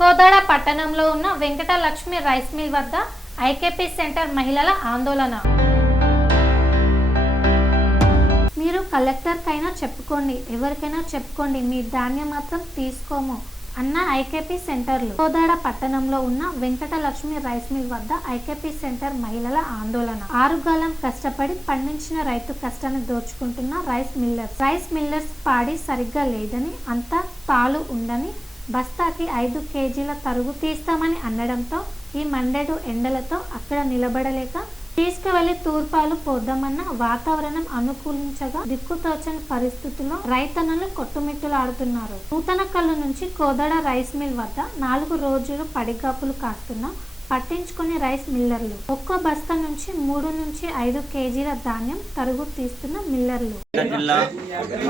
కోదాడ పట్టణంలో ఉన్న Venkatalakshmi rice mill వద్ద ఐకేపీ సెంటర్ మహిళల ఆందోళన. మీరు కలెక్టర్కైనా చెప్పుకోండి, ఎవరికైనా చెప్పుకోండి, మీ ధాన్యం మాత్రం తీసుకోము అన్న ఐకేపీ సెంటర్లు. కోదాడ పట్టణంలో ఉన్న వెంకటలక్ష్మి రైస్ మిల్ వద్ద ఐకేపీ సెంటర్ మహిళల ఆందోళన. ఆరుగాలం కష్టపడి పండించిన రైతు కష్టాన్ని దోచుకుంటున్న రైస్ మిల్లర్స్ పాడి సరిగ్గా లేదని, అంతా తాళు ఉందని, బస్తాకి 5 కేజీల తరుగు తీస్తామని అనడంతో ఈ మండేడు ఎండలతో అక్కడ నిలబడలేక తీసుకువెళ్లి తూర్పాలు పోద్దామన్న వాతావరణం అనుకూలించగా దిక్కుతోచని పరిస్థితుల్లో రైతన్నలు కొట్టుమిట్టులాడుతున్నారు. నూతనకల్లు నుంచి కోదాడ రైస్ మిల్ వద్ద 4 రోజులు పడిగాపులు కాస్తున్న పట్టించుకునే రైస్ మిల్లర్లు. ఒక్కో బస్తా నుంచి 3 నుంచి 5 కేజీల ధాన్యం తరుగు తీస్తున్న మిల్లర్లు. జిల్లా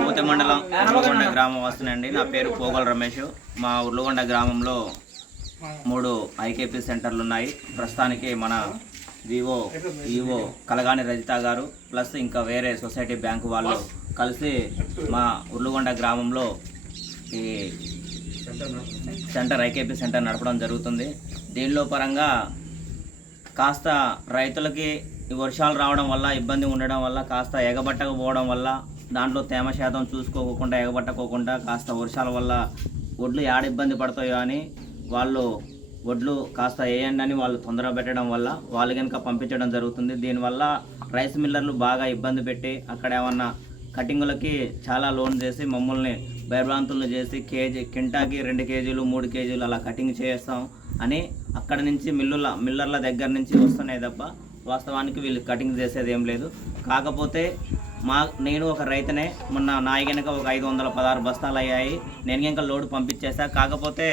మూత మండలం ఉర్లగొండ గ్రామం వస్తుందండి. నా పేరు పోగల రమేష్. మా ఉర్లగొండ గ్రామంలో 3 ఐకేపీ సెంటర్లు ఉన్నాయి. ప్రస్తుతానికి మన ఈవో కలగాని రజిత గారు ప్లస్ ఇంకా వేరే సొసైటీ బ్యాంకు వాళ్ళు కలిసి మా ఉర్లగొండ గ్రామంలో ఈ సెంటర్ ఐకేపీ సెంటర్ నడపడం జరుగుతుంది. దీనిలో పరంగా కాస్త రైతులకి ఈ వర్షాలు రావడం వల్ల ఇబ్బంది ఉండడం వల్ల కాస్త ఎగబట్టకపోవడం వల్ల దాంట్లో తేమ శాతం చూసుకోకుండా ఎగబట్టకోకుండా కాస్త వర్షాల వల్ల వడ్లు ఏడ ఇబ్బంది పడతాయో అని వాళ్ళు వడ్లు కాస్త వేయండి అని వాళ్ళు తొందర పెట్టడం వల్ల వాళ్ళు కనుక పంపించడం జరుగుతుంది. దీనివల్ల రైస్ మిల్లర్లు బాగా ఇబ్బంది పెట్టి అక్కడ ఏమన్నా కటింగులకి చాలా లోన్ చేసి మమ్మల్ని భయభ్రాంతులను చేసి కింటాకి 2 కేజీలు 3 కేజీలు అలా కటింగ్ చేస్తాం అని అక్కడ నుంచి మిల్లర్ల దగ్గర నుంచి వస్తున్నాయి తప్ప వాస్తవానికి వీళ్ళు కటింగ్ చేసేది ఏం లేదు. కాకపోతే నేను ఒక రైతునే. మొన్న నాయకనక ఒక 516 బస్తాలు అయ్యాయి. నేను ఇంకా లోడ్ పంపించేసా. కాకపోతే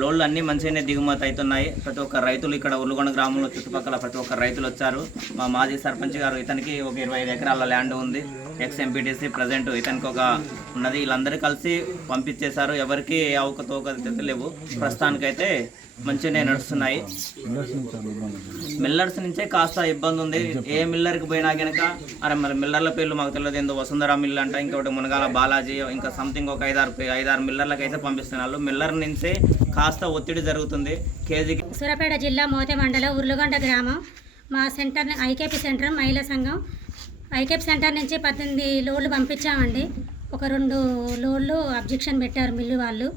లోడ్లు అన్నీ మంచిగానే దిగుమతి అవుతున్నాయి. ప్రతి ఒక్క రైతులు ఇక్కడ ఉర్లగొండ గ్రామంలో చుట్టుపక్కల ప్రతి ఒక్క రైతులు వచ్చారు. మా మాజీ సర్పంచ్ గారు, ఇతనికి ఒక 25 ఎకరాల ల్యాండ్ ఉంది. ఎక్స్ ఎంపీటీసీ ప్రజెంట్ ఇతనికి ఒక ఉన్నది. వీళ్ళందరూ కలిసి పంపించేశారు. ఎవరికి అవకతవకలు లేవు. ప్రస్తుతానికైతే మంచిగానే నడుస్తున్నాయి. మిల్లర్స్ నుంచే కాస్త ఇబ్బంది ఉంది. ఏ మిల్లర్కి పోయినా కనుక మరి మిల్లర్ల పేర్లు మాకు తెలియదు. ఏందో వసుంధర మిల్ అంట, ఇంకొకటి మునగాల బాలాజీ, ఇంకా సంథింగ్ ఒక 5-6 మిల్లర్లకు అయితే పంపిస్తున్నారు. మిల్లర్ నుంచే కాస్త ఒత్తిడి జరుగుతుంది. కేజీకి సూర్యాపేట జిల్లా మోతే మండలం ఉర్లగొండ గ్రామం మా సెంటర్ ఐకేపీ సెంటర్ మహిళా సంఘం ఐకేపీ సెంటర్ నుంచి 18 లోడ్లు పంపించామండి. ఒక 2 లోడ్లు అబ్జెక్షన్ పెట్టారు మిల్లు వాళ్ళు.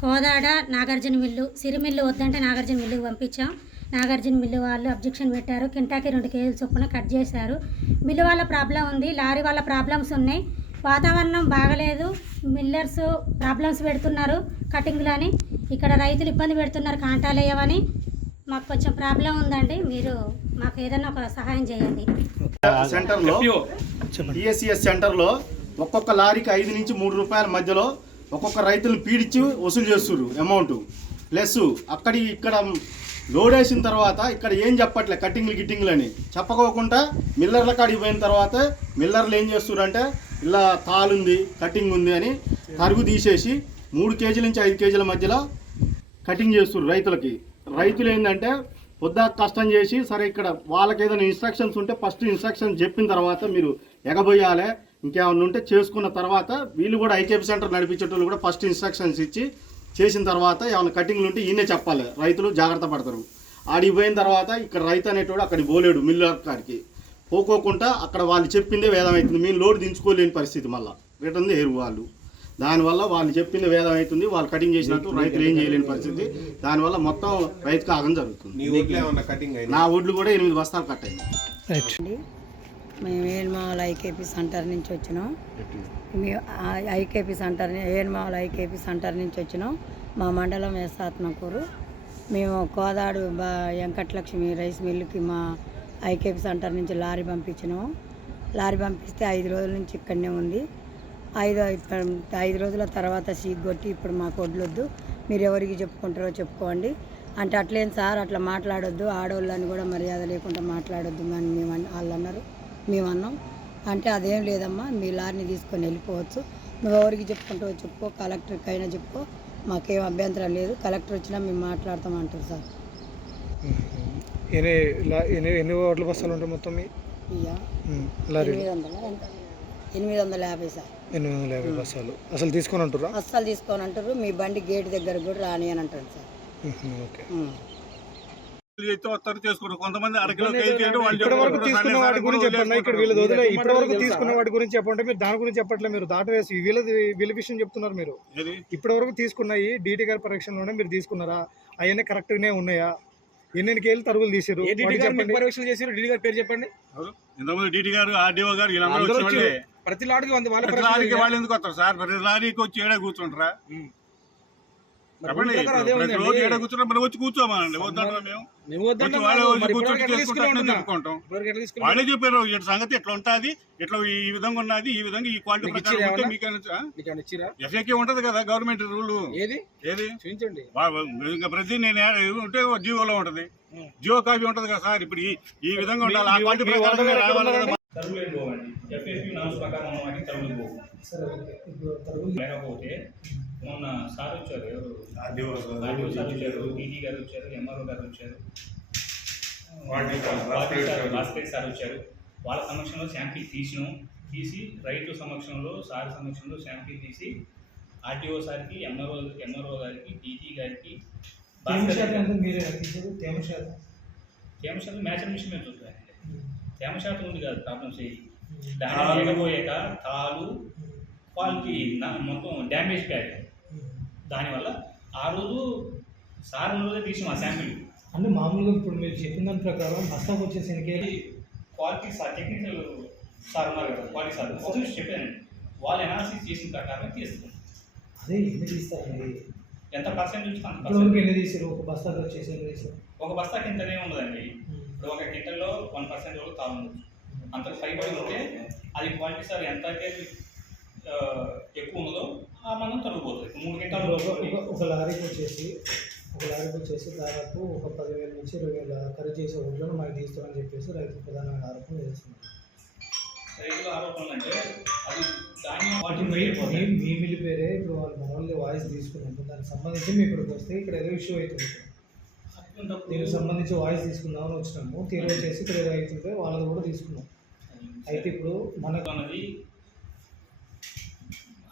కోదాడ నాగార్జున మిల్లు, సిరిమిల్లు వద్దంటే నాగార్జున మిల్లుకి పంపించాం. నాగార్జున మిల్లు వాళ్ళు అబ్జెక్షన్ పెట్టారు. కింటాకి 2 కేజీల చొప్పున కట్ చేశారు. మిల్లు వాళ్ళ ప్రాబ్లం ఉంది, లారీ వాళ్ళ ప్రాబ్లమ్స్ ఉన్నాయి. వాతావరణం బాగలేదు, మిల్లర్స్ ప్రాబ్లమ్స్ పెడుతున్నారు కటింగ్లని. ఇక్కడ రైతులు ఇబ్బంది పెడుతున్నారు కాంటాలు వేయమని. మాకు కొంచెం ప్రాబ్లం ఉందండి, మీరు మాకు ఏదైనా ఒక సహాయం చేయండి. సెంటర్లో టీఎస్సీఎస్ సెంటర్లో ఒక్కొక్క లారీకి 5 నుంచి 3 రూపాయల మధ్యలో ఒక్కొక్క రైతులు పీడిచ్చి వసూలు చేస్తున్నారు అమౌంట్. ప్లస్ ఇక్కడ లోడ్ వేసిన తర్వాత ఇక్కడ ఏం చెప్పట్లే, గిట్టింగ్లు అని చెప్పకోకుండా మిల్లర్ల కాడికి పోయిన తర్వాత మిల్లర్లు ఏం చేస్తున్నారు అంటే ఇలా తాలుంది, కటింగ్ ఉంది అని తరుగు తీసేసి 3 కేజీల నుంచి 5 కేజీల మధ్యలో కటింగ్ చేస్తున్నారు రైతులకి. రైతులు ఏంటంటే పొద్దాక కష్టం చేసి సరే ఇక్కడ వాళ్ళకి ఏదైనా ఇన్స్ట్రక్షన్స్ ఉంటే ఫస్ట్ ఇన్స్ట్రక్షన్స్ చెప్పిన తర్వాత మీరు ఎగబోయాలి, ఇంకేమన్నా ఉంటే చేసుకున్న తర్వాత వీళ్ళు కూడా ఐకేపీ సెంటర్ నడిపించేటోళ్ళు కూడా ఫస్ట్ ఇన్స్ట్రక్షన్స్ ఇచ్చి చేసిన తర్వాత ఏమైనా కటింగ్లు ఉంటే ఈయనే చెప్పాలి. రైతులు జాగ్రత్త పడతారు. ఆడికి పోయిన తర్వాత ఇక్కడ రైతు అనేటోడు అక్కడికి పోలేడు. మిల్లర్ కాడికి పోకోకుండా అక్కడ వాళ్ళు చెప్పిందే వేదం అవుతుంది. మేము లోడ్ దించుకోలేని పరిస్థితి మళ్ళీ రిటర్న్ ఎరువు వాళ్ళు. దానివల్ల వాళ్ళు చెప్పింది వేదం అవుతుంది. వాళ్ళు కటింగ్ చేసినట్టు రైతులు ఏం చేయలేని పరిస్థితి. దానివల్ల మొత్తం రైతుకు ఆగం జరుగుతుంది. నా ఒడ్లు కూడా 8 బస్తాలు కట్ అయింది. మేము ఏన్మాల ఐకేపీ సెంటర్ నుంచి వచ్చినాం. ఏన్మాల ఐకేపీ సెంటర్ నుంచి వచ్చినాం. మా మండలం ఎస్ఆత్మకూరు. మేము కోదాడు వెంకటలక్ష్మి రైస్ మిల్లుకి మా ఐకేపీ సెంటర్ నుంచి లారీ పంపించినాము. లారీ పంపిస్తే 5 రోజుల నుంచి ఇక్కడనే ఉంది. 5 రోజుల తర్వాత సీగొట్టి ఇప్పుడు మాకు వడ్లొద్దు, మీరు ఎవరికి చెప్పుకుంటారో చెప్పుకోండి అంటే అట్లేం సార్ అట్లా మాట్లాడొద్దు, ఆడవాళ్ళని కూడా మర్యాద లేకుండా మాట్లాడొద్దు అని వాళ్ళు అన్నారు. మేము అన్నాం అంటే అదేం లేదమ్మా, మీ లారీని తీసుకొని వెళ్ళిపోవచ్చు, నువ్వు ఎవరికి చెప్పుకుంటావో చెప్పుకో, కలెక్టర్కి అయినా చెప్పుకో, మాకేం అభ్యంతరం లేదు, కలెక్టర్ వచ్చినా మేము మాట్లాడతామంటారు సార్. ఎన్ని ఓట్ల బస్తాలు ఉంటాయి మొత్తం? 800 850 సార్. 850 బస్సాలు అసలు తీసుకొని అంటారా? అస్సలు తీసుకొని అంటారు. మీ బండి గేట్ దగ్గర కూడా రాని అని అంటారు సార్. ఓకే. కొంతమంది ఇప్పటి వరకు తీసుకున్న వాటి గురించి చెప్పండి. ఇక్కడ వీళ్ళది వదిలే ఇప్పటి వరకు తీసుకున్న వాటి గురించి చెప్పండి. మీరు దాని గురించి చెప్పట్లే, మీరు దాట వేసి వీళ్ళ విషయం చెప్తున్నారు. మీరు ఇప్పటి వరకు తీసుకున్నాయి డీటీ గారి పరీక్షలోనే మీరు తీసుకున్నారా? అవన్నీ కరెక్ట్ గానే ఉన్నాయా? ఎన్ని కేళ్ళు తరుగులు తీసారు? పరీక్షలు చేసారు? డీటీ గారి పేరు చెప్పండి. ఇంతకుముందు డీటీ గారు, ఆర్డీఓ గారు ప్రతి లారీకి వాళ్ళు ఎందుకు వస్తారు సార్? ప్రతి లారీకి వచ్చి ఏడా కూర్చుంటారా? చెప్పండి. రోజు ఏడా కూర్చుంటాం, మనం వచ్చి కూర్చోమనండి. వద్దంటాం మేము, చెప్పుకుంటాం. వాళ్ళే చెప్పారు ఇటు సంగతి ఎట్లా ఉంటుంది, ఇట్లా ఈ విధంగా ఉన్నది, ఈ విధంగా ఈ క్వాలిటీ ప్రకారం మీకు ఎఫ్ఏకే ఉంటది కదా గవర్నమెంట్ రూల్. ఏది చూపించండి. ఇంకా ప్రతి నేను ఉంటే జియోలో ఉంటది, జియో కాపీ ఉంటది కదా సార్. ఇప్పుడు ఈ విధంగా ఉండాలి, ఆ క్వాలిటీ ప్రకారం రావాలి కదా. తరుగులు పోవండి. ఎఫ్ఎఫ్యూ నామ్స్ ప్రకారం ఉన్న వాటికి తరుగులు పోవు. లేకపోతే మొన్న సార్ వచ్చారు, ఎవరు ఆర్డీఓ సార్ వచ్చారు, డీటీ గారు వచ్చారు, ఎంఆర్ఓ గారు వచ్చారు, భాస్కర్ సార్ వచ్చారు. వాళ్ళ సమక్షంలో శాంపిల్ తీసి రైతు సమక్షంలో, సార్ సమక్షంలో శాంపిల్ తీసి ఆర్టీఓ సార్కి, ఎంఆర్ఓ గారికి, డీటీ గారికి, తేమ శాతం మ్యాచర్ మిషన్ మీద చూస్తారండి. తేమ శాతం ఉంది కాదు ప్రాబ్లమ్స్. దాని లేకపోయాక తాలు క్వాలిటీ మొత్తం డ్యామేజ్ ప్యాడ్. దానివల్ల ఆ రోజు సార్ ఉన్న రోజే తీసి మా శాంపిల్. అంటే మామూలుగా ఇప్పుడు మీరు చెప్పిన దాని ప్రకారం బస్తాకు వచ్చేసరికి క్వాలిటీ సార్, టెక్నికల్ సార్ ఉన్నారు కదా, క్వాలిటీ సార్ ఒక విషయం చెప్పానండి. వాళ్ళు అనాలిసిస్ చేసిన ప్రకారం తీస్తాం. అదే ఎన్ని తీస్తారండి? ఎంత పర్సెంటేజ్? ఎన్ని తీసారు? ఒక బస్తాకు వచ్చేసి ఎన్ని తీసారు? ఒక బస్తాకి ఇంతనే ఉండదండి. ఇప్పుడు ఒక క్వింటల్లో 1% వరకు తాను ఉండదు. అంత ఫైబర్ ఉంటే అది క్వాలిటీ సార్ ఎంత అయితే ఎక్కువ ఉన్నదో ఆ మనం తొలగిపోతుంది. 3 క్వింటాలు ఒక లారీకి వచ్చేసి దాదాపు ఒక 10,000 నుంచి 20,000 ఖరీదు చేసే ఒడ్లను మనకి తీస్తామని చెప్పేసి రైతు ప్రధానంగా ఆరోపణ చేస్తున్నారు. రైతుల ఆరోపణలు అంటే అది దాని మీ మిల్లి పేరే ఇప్పుడు వాళ్ళు మామూలుగా వాయిస్ తీసుకున్నారు. దానికి సంబంధించి మీ ఇక్కడికి వస్తే ఇక్కడ ఏదో ఇష్యూ అవుతుంది. దీనికి సంబంధించి వాయిస్ తీసుకుందామని వచ్చినాము. తీరు వచ్చేసి ఇక్కడ ఏదో అవుతుంటే వాళ్ళది కూడా తీసుకున్నాం. అయితే ఇప్పుడు మనకు అన్నది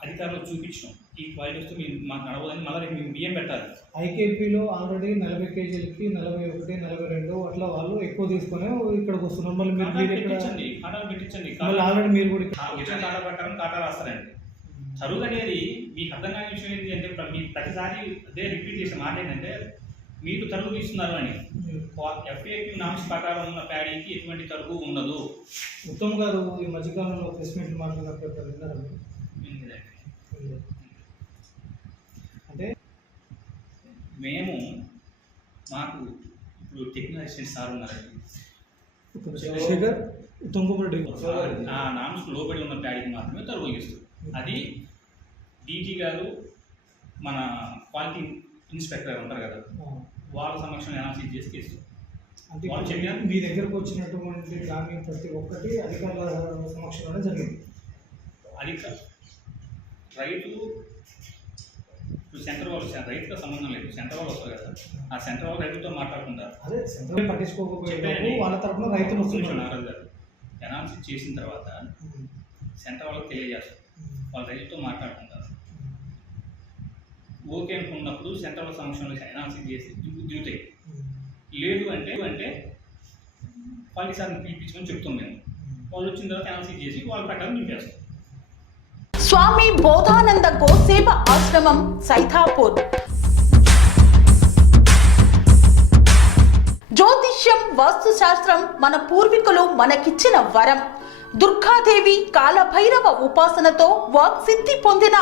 అధికారులకు చూపించాం. ఈ క్వాలిటీ వస్తే మీరు మాకు నడవదని మళ్ళీ రేపు మేము బియ్యం పెట్టాలి. ఐకేపీలో ఆల్రెడీ 40 కేజీలకి 41, 42 అట్లా వాళ్ళు ఎక్కువ తీసుకొని ఇక్కడికి వస్తున్నారు. మళ్ళీ మీరు కాటాలు పెట్టించండి. ఆల్రెడీ మీరు కూడా వచ్చిన కాటా ప్రకారం కాటా రాస్తారండి. తరుగు అనేది మీకు అర్థం కాని విషయం ఏంటి అంటే, మీరు ప్రతిసారి అదే రిపీట్ చేసే మాట ఏంటంటే, మీకు తరుగు తీస్తున్నారు అని. ఎఫ్ఏక్యూ నామ్స్ ప్రకారం ఉన్న ప్యాడీకి ఎటువంటి తరుగు ఉండదు. ఉత్తమ్ గారు ఈ మధ్యకాలంలో ప్రెస్ మీట్లు మాట్లాడినప్పుడు విన్నారా? అంటే మేము మాకు ఇప్పుడు టెక్నికల్ అసిస్టెంట్ సార్ ఉన్నారండి, ఉత్తమ్ కుమార్ రెడ్డి. ఆ నామ్స్ లోబడి ఉన్న ప్యాడీకి మాత్రమే తరుగు ఇస్తుంది. అది డీటీ గారు, మన క్వాలిటీ ఇన్స్పెక్టర్ ఉంటారు కదా, వాళ్ళ సమక్షంలో అనాలిసిస్ చేసి తీస్తారు. వాళ్ళు చెప్పిన మీ దగ్గరకు వచ్చినటువంటి దాన్ని ప్రతి ఒక్కటి అధికారుల సమక్షంలోనే జరిగింది. అది రైతు సెంటర్ వాళ్ళు, రైతుతో సంబంధం లేదు, సెంటర్ వాళ్ళు వస్తారు కదా, ఆ సెంటర్ వాళ్ళు రైతుతో మాట్లాడుకుంటారు. అదే సెంటర్ పట్టించుకోకపోతే వాళ్ళ తరఫున రైతులు వస్తున్నారు. నారాజు గారు అనాలిసిస్ చేసిన తర్వాత సెంటర్ వాళ్ళకి తెలియజేస్తారు, వాళ్ళు రైతుతో మాట్లాడుకుంటారు. ఓకే అనుకున్నప్పుడు సెంటర్ వాళ్ళ సమక్షంలో అనాలిసిస్ చేసి దిగుతాయి. లేదు అంటే క్వాలిటీ సార్ని పిలిపించుకొని చెప్తాం మేము. వాళ్ళు వచ్చిన తర్వాత అనాలిసిస్ చేసి వాళ్ళ ప్రకారం నింపేస్తాం. స్వామి బోధానంద గోసేవ ఆశ్రమం సైథాపూర్. జ్యోతిష్యం, వాస్తుశాస్త్రం మన పూర్వీకులు మనకిచ్చిన వరం. దుర్గాదేవి, కాలభైరవ ఉపాసనతో వాక్సిద్ధి పొందిన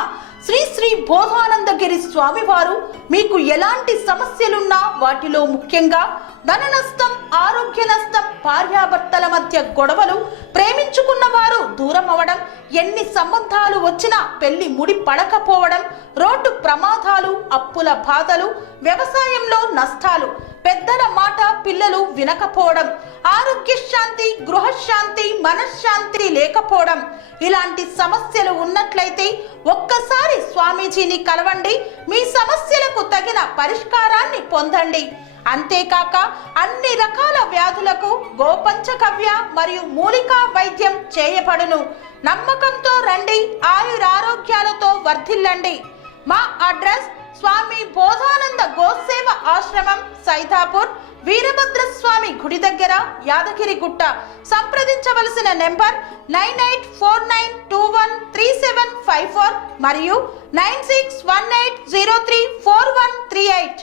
శ్రీ బోధానందగిరి స్వామివారు మీకు ఎలాంటి సమస్యలున్నా, వాటిలో ముఖ్యంగా ధన నష్టం, ఆరోగ్య నష్టం, భార్యాభర్తల మధ్య గొడవలు, ప్రేమించుకున్న వారు దూరం అవడం, ఎన్ని సంబంధాలు వచ్చినా పెళ్లి ముడి పడకపోవడం, రోడ్డు ప్రమాదాలు, అప్పుల బాధలు, వ్యవసాయంలో నష్టాలు, పెద్దల మాట పిల్లలు వినకపోవడం, ఆరోగ్య శాంతి, గృహశాంతి, మనశ్శాంతి లేకపోవడం, ఇలాంటి సమస్యలు ఉన్నట్లయితే ఒక్కసారి స్వామీజీని కలవండి. మీ సమస్యలకు తగిన పరిష్కారాన్ని పొందండి. అంతేకాక అన్ని రకాల వ్యాధులకు గోపంచకవ్య మరియు మూలికా వైద్యం చేయబడును. నమ్మకంతో రండి, ఆయురారోగ్యాలతో వర్ధిల్లండి. మా అడ్రస్ స్వామి బోధానంద గోసేవ ఆశ్రమం, సైదాపూర్, వీరభద్రస్వామి గుడి దగ్గర, యాదగిరిగుట్ట. సంప్రదించవలసిన నెంబర్ 9849213754 మరియు 9618034138.